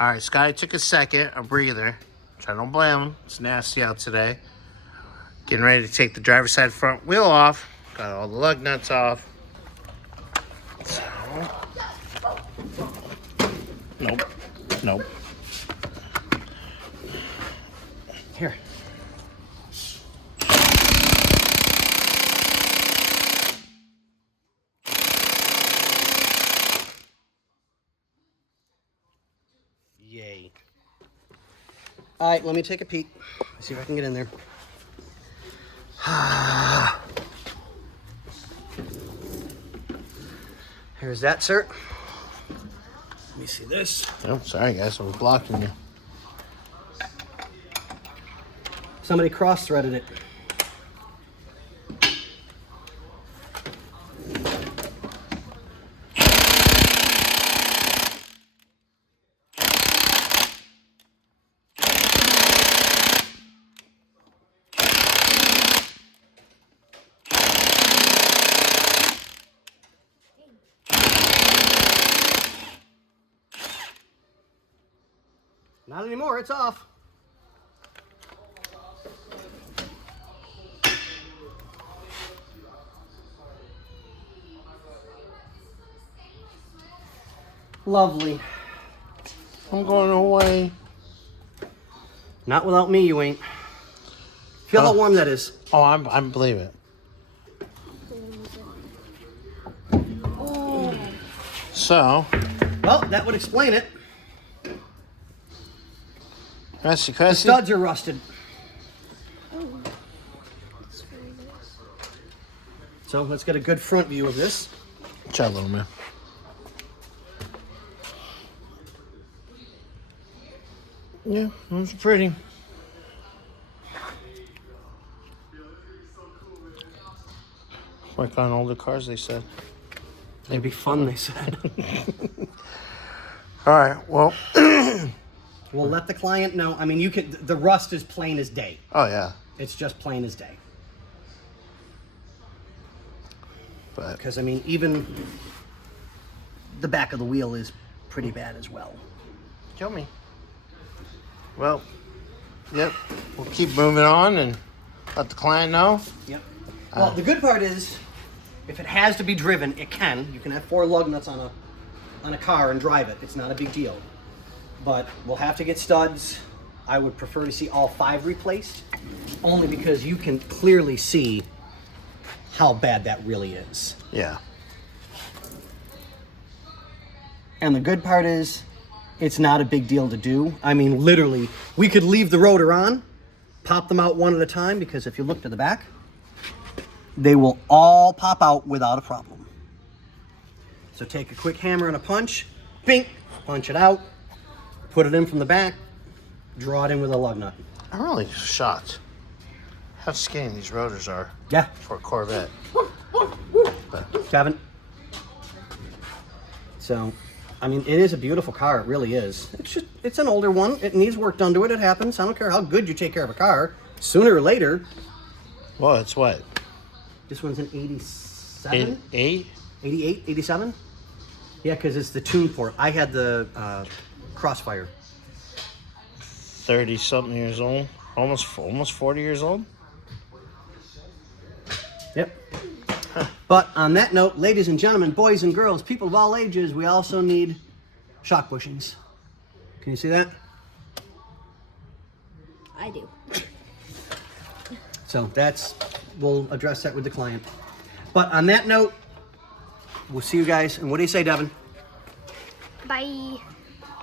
All right, Scotty took a second, a breather. I don't blame him. It's nasty out today. Getting ready to take the driver's side front wheel off. Got all the lug nuts off. So, nope. Nope. Here. Yay. All right, let me take a peek. See if I can get in there. Here's that, sir. Let me see this. Oh, sorry, guys. I was blocking you. Somebody cross-threaded it. Not anymore, it's off. Lovely. I'm going away. Not without me, you ain't. Feel how warm that is. Oh, I believe it. So, Well, that would explain it. Cressy, The Cressy. studs are rusted. So let's get a good front view of this. Try a little man. Yeah, those are pretty. Work on older cars, they said. It'd be fun, they said. All right, well. We'll let the client know. I mean, you can. The rust is plain as day. Oh, yeah. It's just plain as day. But Because, I mean, even the back of the wheel is pretty bad as well. kill me. Well, yep. We'll keep moving on and let the client know. Yep. Well, the good part is, if it has to be driven, it can. You can have 4 lug nuts on a car and drive it. It's not a big deal. But we'll have to get studs. I would prefer to see all 5 replaced, only because you can clearly see how bad that really is. Yeah. And the good part is, it's not a big deal to do. I mean, literally, we could leave the rotor on, pop them out one at a time, because if you look to the back, they will all pop out without a problem. So take a quick hammer and a punch, bink, punch it out, put it in from the back, draw it in with a lug nut. I'm really shocked how skinny these rotors are Yeah, for a Corvette. Kevin. So, I mean, it is a beautiful car. It really is. It's an older one. It needs work done to it. It happens. I don't care how good you take care of a car. Sooner or later. Well, it's what? This one's an 87? 8? 88? 87? Yeah, because it's the tune port. I had the Crossfire. 30-something years old. Almost 40 years old. Yep. But on that note, ladies and gentlemen, boys and girls, people of all ages, we also need shock bushings. Can you see that? I do. So we'll address that with the client. But on that note, we'll see you guys. And what do you say, Devin? Bye.